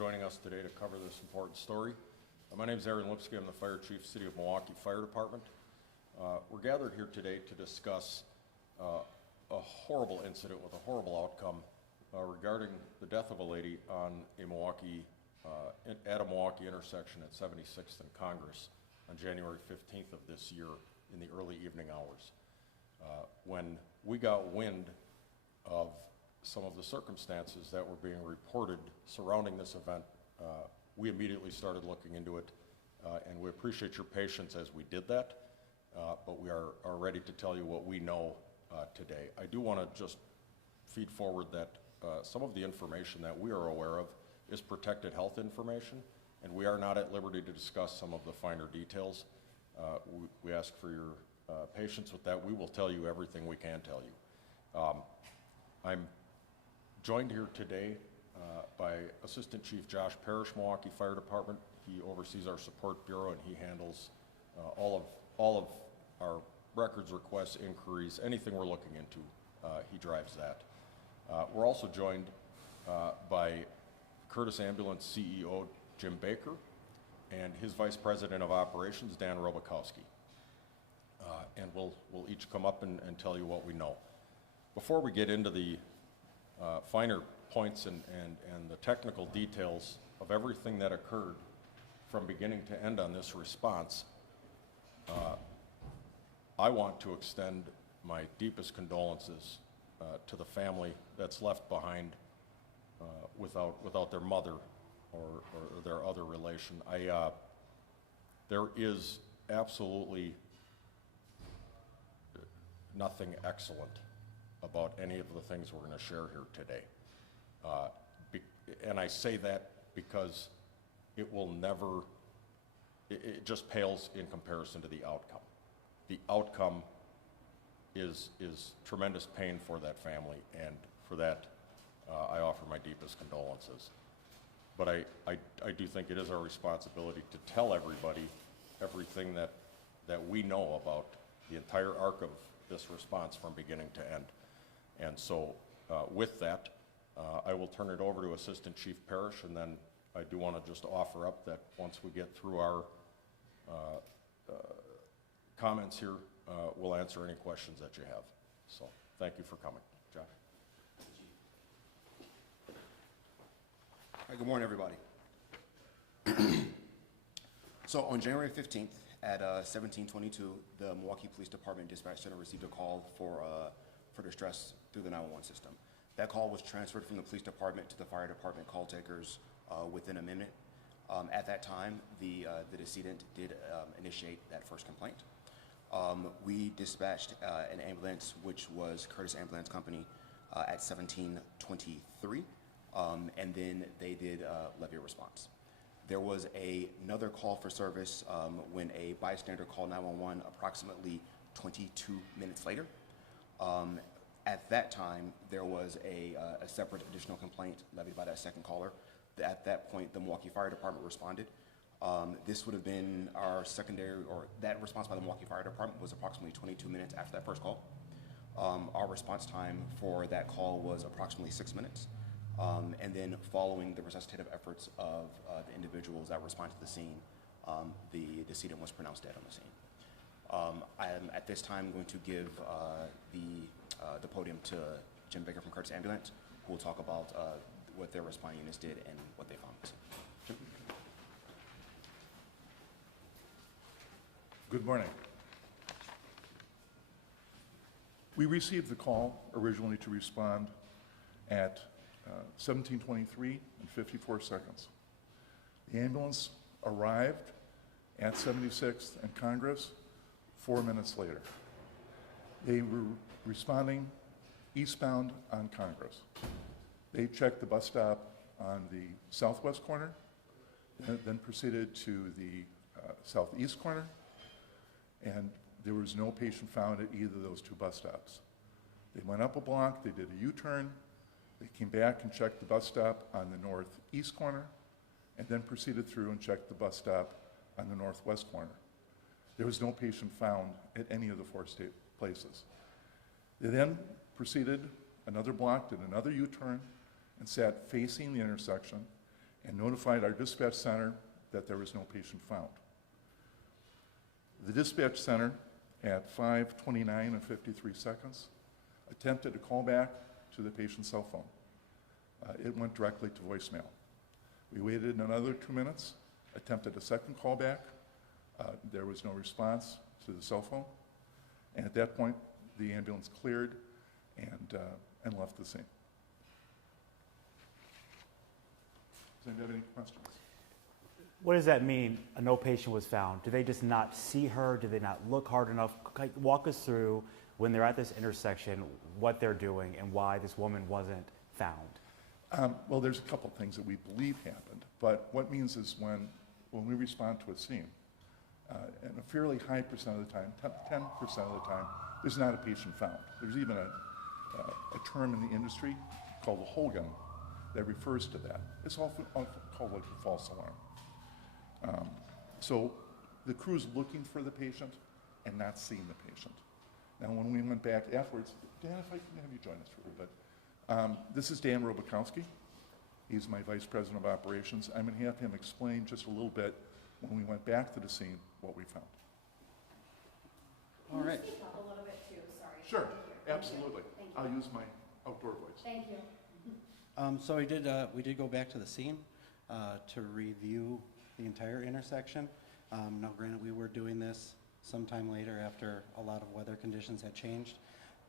joining us today to cover this important story. My name is Aaron Lipsky. I'm the Fire Chief, City of Milwaukee Fire Department. We're gathered here today to discuss a horrible incident with a horrible outcome regarding the death of a lady on a Milwaukee, at a Milwaukee intersection at 76th and Congress on January 15th of this year in the early evening hours. When we got wind of some of the circumstances that were being reported surrounding this event, we immediately started looking into it, and we appreciate your patience as we did that, but we are ready to tell you what we know today. I do want to just feed forward that some of the information that we are aware of is protected health information, and we are not at liberty to discuss some of the finer details. We ask for your patience with that. We will tell you everything we can tell you. I'm joined here today by Assistant Chief Josh Parrish, Milwaukee Fire Department. He oversees our support bureau, and he handles all of our records, requests, inquiries, anything we're looking into. He drives that. We're also joined by Curtis Ambulance CEO Jim Baker and his Vice President of Operations Dan Robakowski. And we'll each come up and tell you what we know. Before we get into the finer points and the technical details of everything that occurred from beginning to end on this response, I want to extend my deepest condolences to the family that's left behind without their mother or their other relation. There is absolutely nothing excellent about any of the things we're going to share here today. And I say that because it will never, it just pales in comparison to the outcome. The outcome is tremendous pain for that family, and for that I offer my deepest condolences. But I do think it is our responsibility to tell everybody everything that we know about the entire arc of this response from beginning to end. And so with that, I will turn it over to Assistant Chief Parrish, and then I do want to just offer up that once we get through our comments here, we'll answer any questions that you have. So thank you for coming. Josh. Hi, good morning, everybody. So on January 15th at 1722, the Milwaukee Police Department Dispatch Center received a call for distress through the 911 system. That call was transferred from the police department to the fire department call takers within a minute. At that time, the decedent did initiate that first complaint. We dispatched an ambulance, which was Curtis Ambulance Company, at 1723, and then they did levy a response. There was another call for service when a bystander called 911 approximately 22 minutes later. At that time, there was a separate additional complaint levied by that second caller. At that point, the Milwaukee Fire Department responded. This would have been our secondary, or that response by the Milwaukee Fire Department was approximately 22 minutes after that first call. Our response time for that call was approximately 6 minutes. And then following the resuscitative efforts of the individuals that responded to the scene, the decedent was pronounced dead on the scene. I am at this time going to give the podium to Jim Baker from Curtis Ambulance, who will talk about what their responding units did and what they found. Jim? Good morning. We received the call originally to respond at 17:23 and 54 seconds. The ambulance arrived at 76th and Congress 4 minutes later. They were responding eastbound on Congress. They checked the bus stop on the southwest corner, and then proceeded to the southeast corner, and there was no patient found at either of those two bus stops. They went up a block, they did a U-turn, they came back and checked the bus stop on the northeast corner, and then proceeded through and checked the bus stop on the northwest corner. There was no patient found at any of the four state places. They then proceeded another block, did another U-turn, and sat facing the intersection and notified our dispatch center that there was no patient found. The dispatch center at 5:29 and 53 seconds attempted to call back to the patient's cell phone. It went directly to voicemail. We waited another 2 minutes, attempted a second callback. There was no response to the cell phone. And at that point, the ambulance cleared and left the scene. Does anybody have any questions? What does that mean, no patient was found? Do they just not see her? Do they not look hard enough? Walk us through, when they're at this intersection, what they're doing and why this woman wasn't found. Well, there's a couple things that we believe happened, but what it means is when we respond to a scene, and a fairly high percent of the time, 10% of the time, there's not a patient found. There's even a term in the industry called a Hogan that refers to that. It's often called like a false alarm. So the crew's looking for the patient and not seeing the patient. Now, when we went back afterwards, Dan, if I can have you join us for a little bit. This is Dan Robakowski. He's my Vice President of Operations. I'm going to have him explain just a little bit when we went back to the scene what we found. All right. Can you speak up a little bit too? Sorry. Sure, Thank you. absolutely. Thank you. I'll use my outdoor voice. Thank you. So we did go back to the scene to review the entire intersection. Now, granted, we were doing this sometime later after a lot of weather conditions had changed.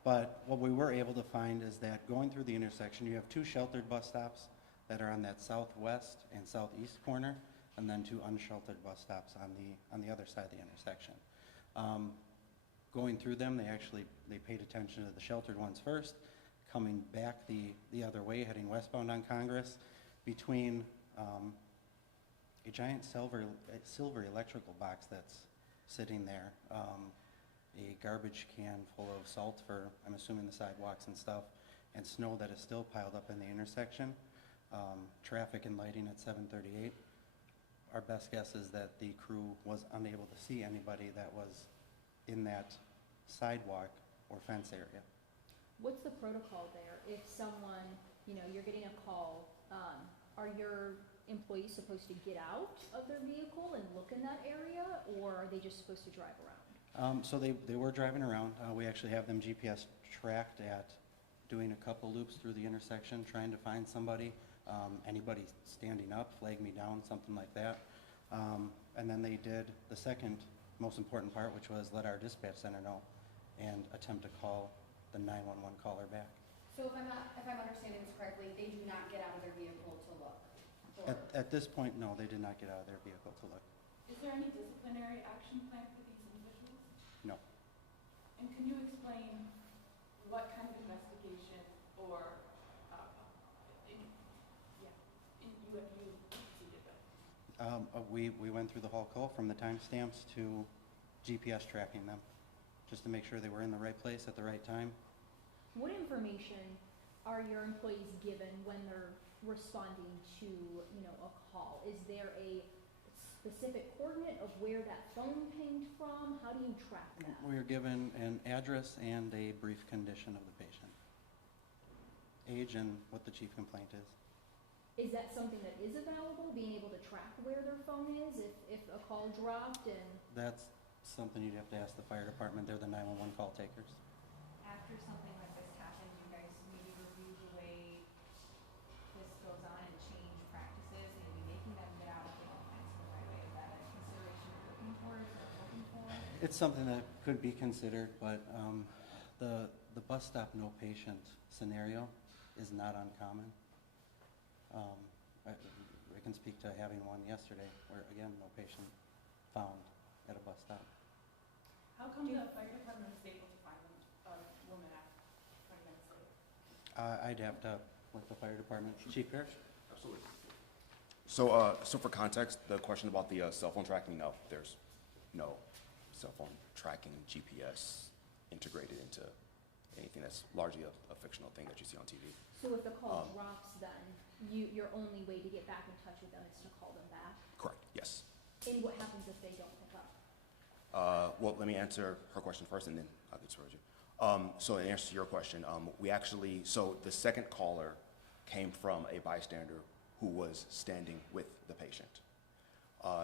But what we were able to find is that going through the intersection, you have two sheltered bus stops that are on that southwest and southeast corner, and then two unsheltered bus stops on the other side of the intersection. Going through them, they paid attention to the sheltered ones first, coming back the other way, heading westbound on Congress, between a giant silver electrical box that's sitting there, a garbage can full of salt for, I'm assuming, the sidewalks and stuff, and snow that is still piled up in the intersection. Traffic and lighting at 7:38. Our best guess is that the crew was unable to see anybody that was in that sidewalk or fence area. What's the protocol there? If someone, you're getting a call, are your employees supposed to get out of their vehicle and look in that area, or are they just supposed to drive around? So they were driving around. We actually have them GPS tracked at doing a couple loops through the intersection, trying to find somebody. Anybody standing up, flag me down, something like that. And then they did the second most important part, which was let our dispatch center know and attempt to call the 911 caller back. So if I'm understanding this correctly, they do not get out of their vehicle to look? At this point, no, they did not get out of their vehicle to look. Is there any disciplinary action plan for these individuals? No. And can you explain what kind of investigation or, you proceeded with? We went through the whole call from the timestamps to GPS tracking them, just to make sure they were in the right place at the right time. What information are your employees given when they're responding to, a call? Is there a specific coordinate of where that phone pinged from? How do you track that? We are given an address and a brief condition of the patient, age, and what the chief complaint is. Is that something that is available, being able to track where their phone is if a call dropped? And That's something you'd have to ask the fire department. They're the 911 call takers. After something like this happens, you guys maybe review the way this goes on and change practices, maybe making them get out if they don't find the right way. Is that a consideration you're looking for or looking for? It's something that could be considered, but the bus stop no patient scenario is not uncommon. I can speak to having one yesterday where, again, no patient found at a bus stop. How come the fire department was able to find a woman after 20 minutes later? I'd have to let the fire department. Chief Parrish? Absolutely. So for context, the question about the cell phone tracking, no, there's no cell phone tracking GPS integrated into anything. That's largely a fictional thing that you see on TV. so if the call drops, then your only way to get back in touch with them is to call them back? Correct, yes. And what happens if they don't pick up? Well, let me answer her question first, and then I'll get to you. So in answer to your question, so the second caller came from a bystander who was standing with the patient.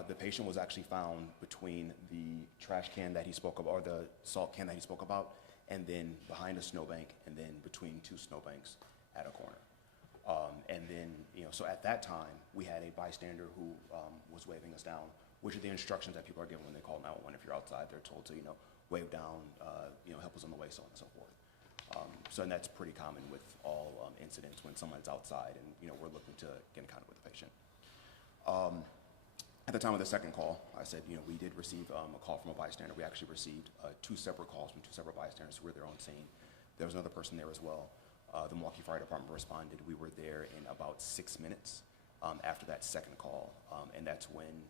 The patient was actually found between the trash can that he spoke about, or the salt can that he spoke about, and then behind a snowbank, and then between two snowbanks at a corner. And then, so at that time, we had a bystander who was waving us down, which are the instructions that people are given when they call 911. If you're outside, they're told to, wave down, help us on the way, so on and so forth. And that's pretty common with all incidents when someone's outside and, we're looking to get in contact with the patient. At the time of the second call, I said, we did receive a call from a bystander. We actually received two separate calls from two separate bystanders who were there on scene. There was another person there as well. The Milwaukee Fire Department responded. We were there in about 6 minutes after that second call, and that's when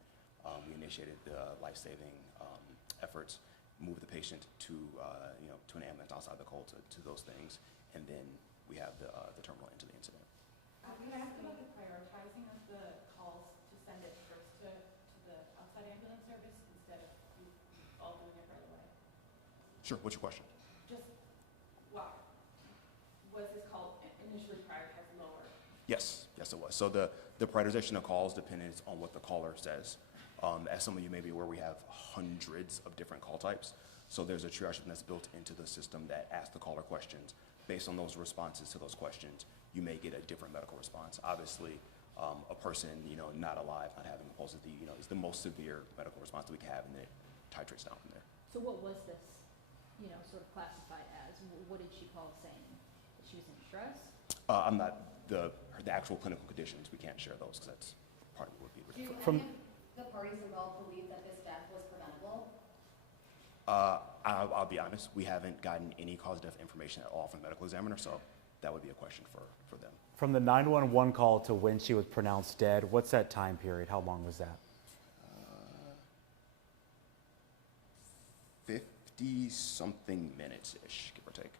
we initiated the life-saving efforts, moved the patient to an ambulance outside the cold to those things, and then we have the terminal into the incident. Can I ask about the prioritizing of the calls to send it first to the outside ambulance service instead of you all doing it right away? Sure, what's your question? Just, why? Was this call initially prioritized lower? Yes, it was. So the prioritization of calls depends on what the caller says. As some of you may be aware, we have hundreds of different call types. So there's a triage system that's built into the system that asks the caller questions. Based on those responses to those questions, you may get a different medical response. Obviously, a person, not alive, not having a pulse is the most severe medical response that we can have, and then it titrates down from there. So what was this, sort of classified as? What did she call saying? That she was in distress? I'm not, the actual clinical conditions, we can't share those because that's part of what would be Do referred. any of the parties involved believe that this death was preventable? I'll be honest, we haven't gotten any cause of death information at all from the medical examiner, so that would be a question for them. From the 911 call to when she was pronounced dead, what's that time period? How long was that? 50-something minutes-ish, give or take.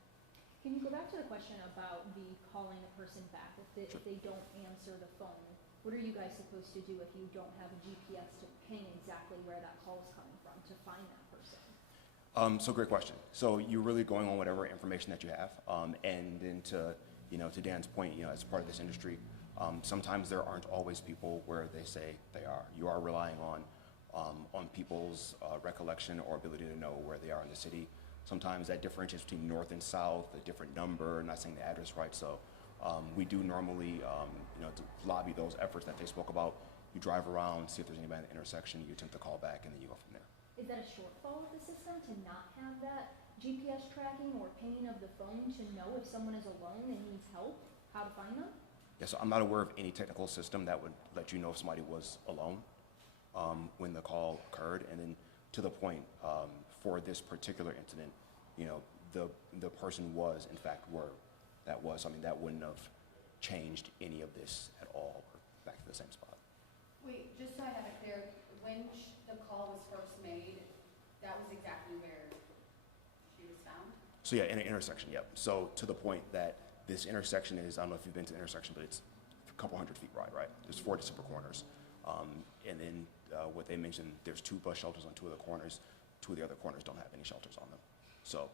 Can you go back to the question about the calling a person back? If they don't answer the phone, what are you guys supposed to do if you don't have a GPS to ping exactly where that call is coming from to find that person? So great question. So you're really going on whatever information that you have, and then to Dan's point, as part of this industry, sometimes there aren't always people where they say they are. You are relying on people's recollection or ability to know where they are in the city. Sometimes that differentiates between north and south, a different number, not saying the address right. So we do normally, to lobby those efforts that they spoke about. You drive around, see if there's anybody at the intersection, you attempt to call back, and then you go from there. Is that a shortfall of the system to not have that GPS tracking or pinging of the phone to know if someone is alone and needs help, how to find them? Yeah, so I'm not aware of any technical system that would let you know if somebody was alone when the call occurred. And then to the point, for this particular incident, the person was, in fact, that wouldn't have changed any of this at all. We're back to the same spot. Wait, just so I have it clear, when the call was first made, that was exactly where she was found? So yeah, in an intersection, yep. So to the point that this intersection is, I don't know if you've been to the intersection, but it's a couple hundred feet wide, right? There's 4 separate corners. And then what they mentioned, there's 2 bus shelters on 2 of the corners. 2 of the other corners don't have any shelters on them. So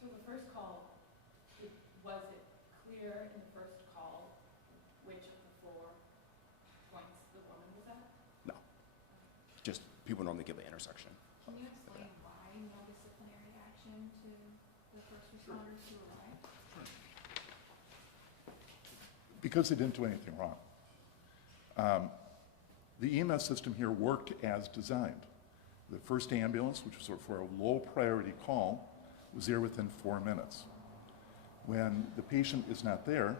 So the first call, was it clear in the first call which of the 4 points the woman was at? no, just people normally give an intersection. Can you explain why no disciplinary action to the first responders who arrived? Because they didn't do anything wrong. The EMS system here worked as designed. The first ambulance, which was for a low priority call, was there within 4 minutes. When the patient is not there,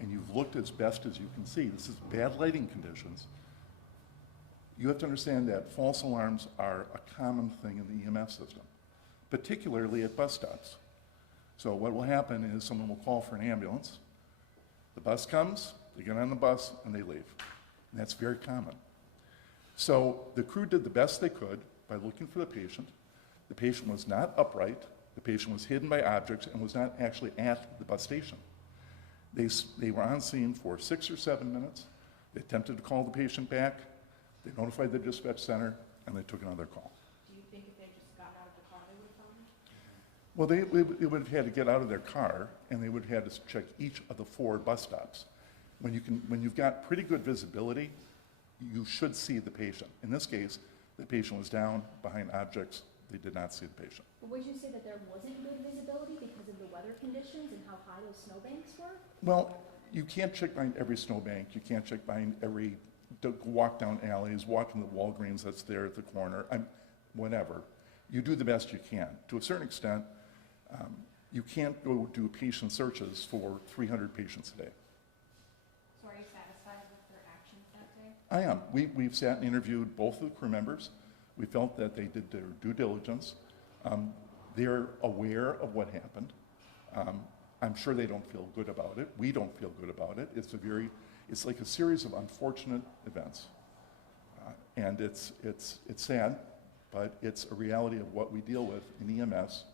and you've looked as best as you can see, this is bad lighting conditions, you have to understand that false alarms are a common thing in the EMS system, particularly at bus stops. So what will happen is someone will call for an ambulance, the bus comes, they get on the bus, and they leave. And that's very common. So the crew did the best they could by looking for the patient. The patient was not upright. The patient was hidden by objects and was not actually at the bus station. They were on scene for 6 or 7 minutes. They attempted to call the patient back. They notified the dispatch center, and they took another call. Do you think if they just got out of the car, they would have found her? Well, they would have had to get out of their car, and they would have had to check each of the 4 bus stops. when you've got pretty good visibility, you should see the patient. In this case, the patient was down behind objects. They did not see the patient. But would you say that there wasn't good visibility because of the weather conditions and how high those snowbanks were? Well, you can't check behind every snowbank. You can't check behind every, walk down alleys, walk in the Walgreens that's there at the corner, whatever. You do the best you can. To a certain extent, you can't go do patient searches for 300 patients a day. So are you satisfied with their actions that day? I am. We've sat and interviewed both of the crew members. We felt that they did their due diligence. They're aware of what happened. I'm sure they don't feel good about it. We don't feel good about it. It's like a series of unfortunate events. And it's sad, but it's a reality of what we deal with in EMS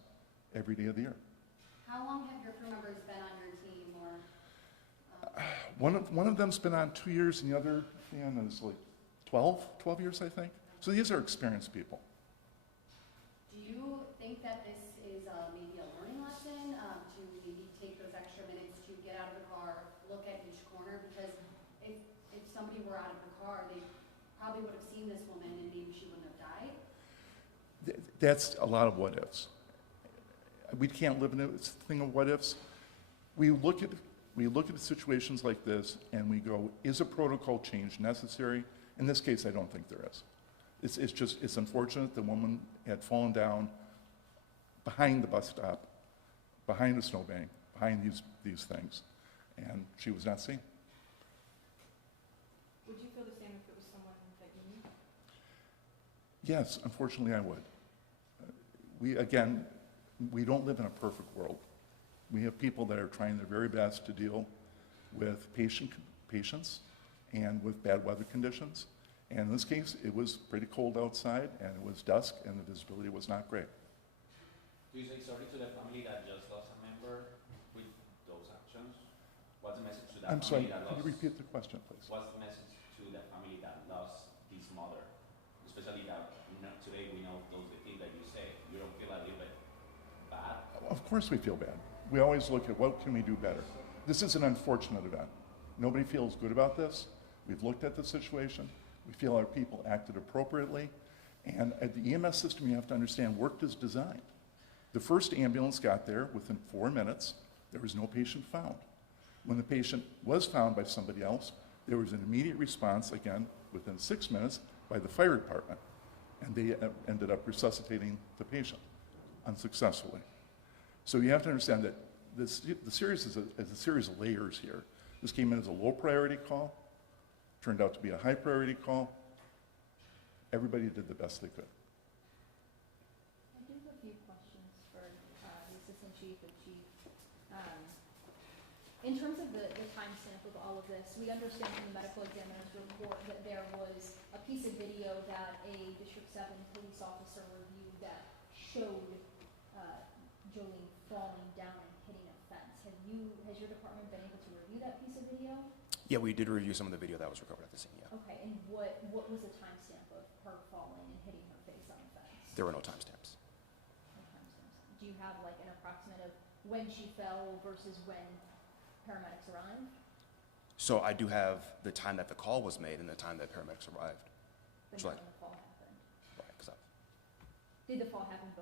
every day of the year. How long have your crew members been on your team, or? One of them's been on 2 years, and the other man is like 12 years, I think. So these are experienced people. Do you think that this is maybe a learning lesson to maybe take those extra minutes to get out of the car, look at each corner? Because if somebody were out of the car, they probably would have seen this woman and maybe she wouldn't have died. That's a lot of what ifs. We can't live in a thing of what ifs. We look at situations like this and we go, is a protocol change necessary? In this case, I don't think there is. It's unfortunate the woman had fallen down behind the bus stop, behind a snowbank, behind these things, and she was not seen. Would you feel the same if it was someone that you knew? Yes, unfortunately I would. We don't live in a perfect world. We have people that are trying their very best to deal with patients and with bad weather conditions. And in this case, it was pretty cold outside, and it was dusk, and the visibility was not great. Do you say sorry to the family that just lost a member with those actions? What's the message to that I'm family sorry, that could lost? you repeat the question, please? What's the message to the family that lost this mother? Especially that today we know those the things that you say. You don't feel a little bit bad? Of course we feel bad. We always look at what can we do better. This is an unfortunate event. Nobody feels good about this. We've looked at the situation. We feel our people acted appropriately. And at the EMS system, you have to understand, worked as designed. The first ambulance got there within 4 minutes. There was no patient found. When the patient was found by somebody else, there was an immediate response, again, within 6 minutes, by the fire department. And they ended up resuscitating the patient unsuccessfully. So you have to understand that the series is a series of layers here. This came in as a low priority call, turned out to be a high priority call. Everybody did the best they could. I do have a few questions for the Assistant Chief and Chief. In terms of the timestamp of all of this, we understand from the medical examiner's report that there was a piece of video that a District 7 police officer reviewed that showed Jolene falling down and hitting a fence. Has your department been able to review that piece of video? Yeah, we did review some of the video that was recovered at the scene, yeah. Okay, and what was the timestamp of her falling and hitting her face on the fence? There were no timestamps. No timestamps. Do you have like an approximate of when she fell versus when paramedics arrived? So I do have the time that the call was made and the time that paramedics arrived. But Sure. not when the fall happened. Right, 'cause Did the fall happen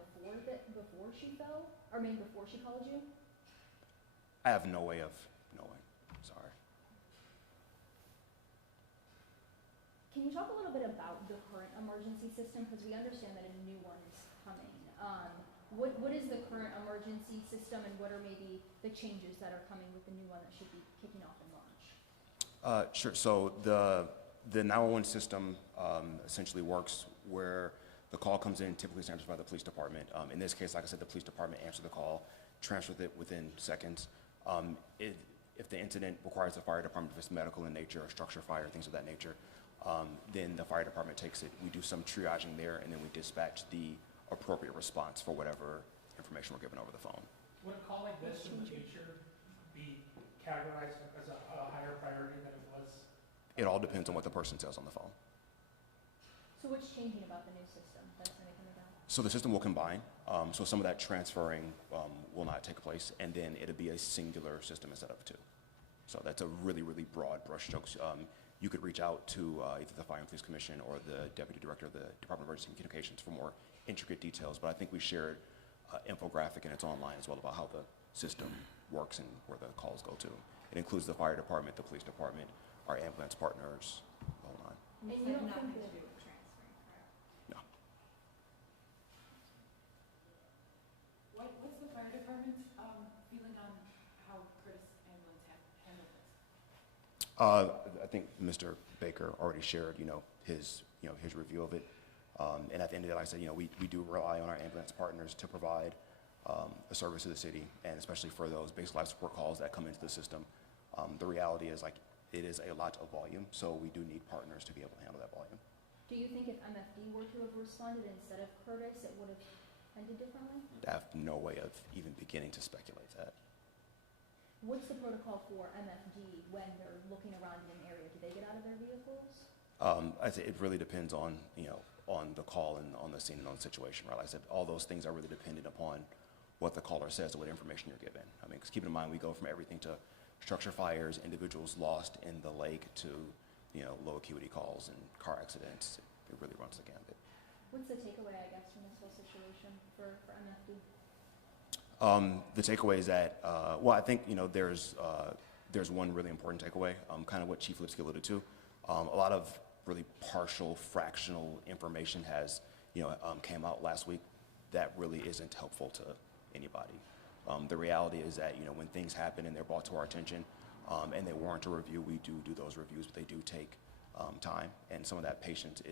before she fell? Or before she called you? I have no way of knowing. Sorry. Can you talk a little bit about the current emergency system? Because we understand that a new one is coming. What is the current emergency system, and what are maybe the changes that are coming with the new one that should be kicking off in March? Sure. So the 911 system essentially works where the call comes in, typically is answered by the police department. In this case, like I said, the police department answered the call, transferred it within seconds. If the incident requires the fire department, if it's medical in nature or structure fire, things of that nature, then the fire department takes it. We do some triaging there, and then we dispatch the appropriate response for whatever information we're given over the phone. Would a call like this in the future be categorized as a higher priority than it was? It all depends on what the person says on the phone. So what's changing about the new system that's going to come about? So the system will combine. So some of that transferring will not take place, and then it'll be a singular system instead of two. So that's a really, really broad brushstrokes. You could reach out to either the Fire and Police Commission or the Deputy Director of the Department of Emergency Communications for more intricate details, but I think we shared infographic and it's online as well about how the system works and where the calls go to. It includes the fire department, the police department, our ambulance partners, the whole nine. And This you had don't nothing think to that- do with transferring, correct? No. What's the fire department's feeling on how Curtis Ambulance handled this? I think Mr. Baker already shared, his review of it. And at the end of it, like I said, we do rely on our ambulance partners to provide a service to the city, and especially for those basic life support calls that come into the system. The reality is, it is a lot of volume, so we do need partners to be able to handle that volume. Do you think if MFD were to have responded instead of Curtis, it would have ended differently? I have no way of even beginning to speculate that. What's the protocol for MFD when they're looking around in an area? Do they get out of their vehicles? I'd say it really depends on, on the call and on the scene and on the situation, right? Like I said, all those things are really dependent upon what the caller says and what information you're given. I mean, because keep in mind, we go from everything to structure fires, individuals lost in the lake, to, low acuity calls and car accidents. It really runs the gambit. What's the takeaway, I guess, from this whole situation for MFD? The takeaway is that, I think, there's one really important takeaway, kind of what Chief Lipsky alluded to. A lot of really partial, fractional information has, came out last week that really isn't helpful to anybody. The reality is that, when things happen and they're brought to our attention, and they warrant a review, we do those reviews, but they do take time, and some of that patience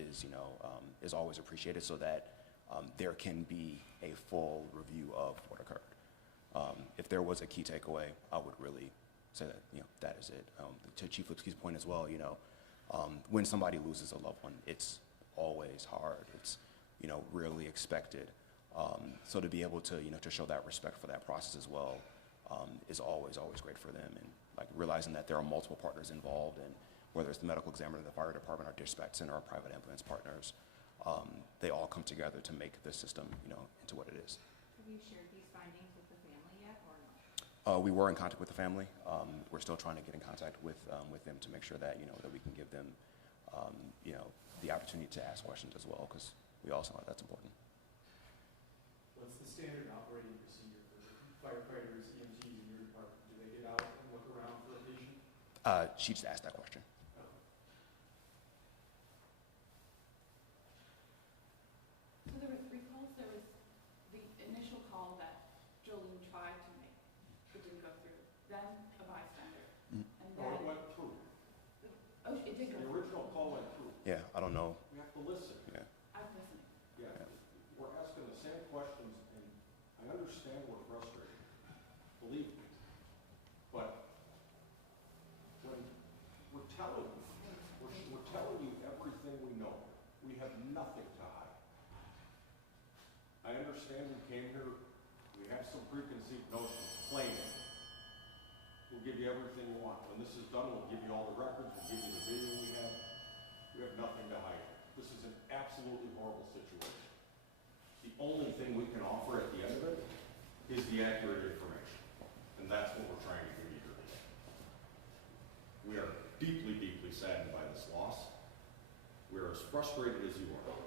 is always appreciated, so that there can be a full review of what occurred. If there was a key takeaway, I would really say that, that is it. To Chief Lipsky's point as well, when somebody loses a loved one, it's always hard. It's, rarely expected. So to be able to, to show that respect for that process as well, is always great for them. And realizing that there are multiple partners involved, and whether it's the medical examiner, the fire department, our dispatch center, our private ambulance partners, they all come together to make this system, into what it is. Have you shared these findings with the family yet, or no? We were in contact with the family. We're still trying to get in contact with them to make sure that, that we can give them, the opportunity to ask questions as well, because we also know that's important. What's the standard operating procedure for firefighters, EMTs in your department? Do they get out and look around for a patient? She just asked that question. So there were 3 calls. There was the initial call that Jolene tried to make, but didn't go through. Then a bystander. And No, then, it went through. oh, it did go The through. original call went through. Yeah, I don't know. We have to listen. Yeah. I'm listening. Yeah, we're asking the same questions, and I understand we're frustrated, believe me. But when we're telling you everything we know, we have nothing to hide. I understand we came here, we have some preconceived notions, claim it. We'll give you everything you want. When this is done, we'll give you all the records, we'll give you the video we have. We have nothing to hide. This is an absolutely horrible situation. The only thing we can offer at the end of it is the accurate information. And that's what we're trying to give you here today. We are deeply, deeply saddened by this loss. We are as frustrated as you are.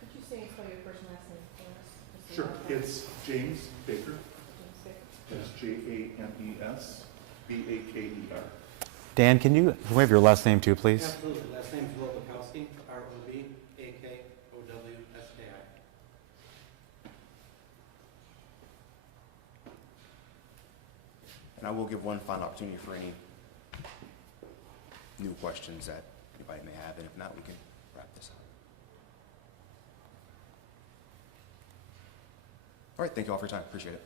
Could you say spell your first and last name for us? Just so Sure, we have it's James Baker. James Baker. That's JamesBaker. Dan, can we have your last name too, please? Absolutely. Last name is Robakowski, R-O-B-A-K-O-W-S-K-I. And I will give one final opportunity for any new questions that anybody may have, and if not, we can wrap this up. All right, thank you all for your time. Appreciate it.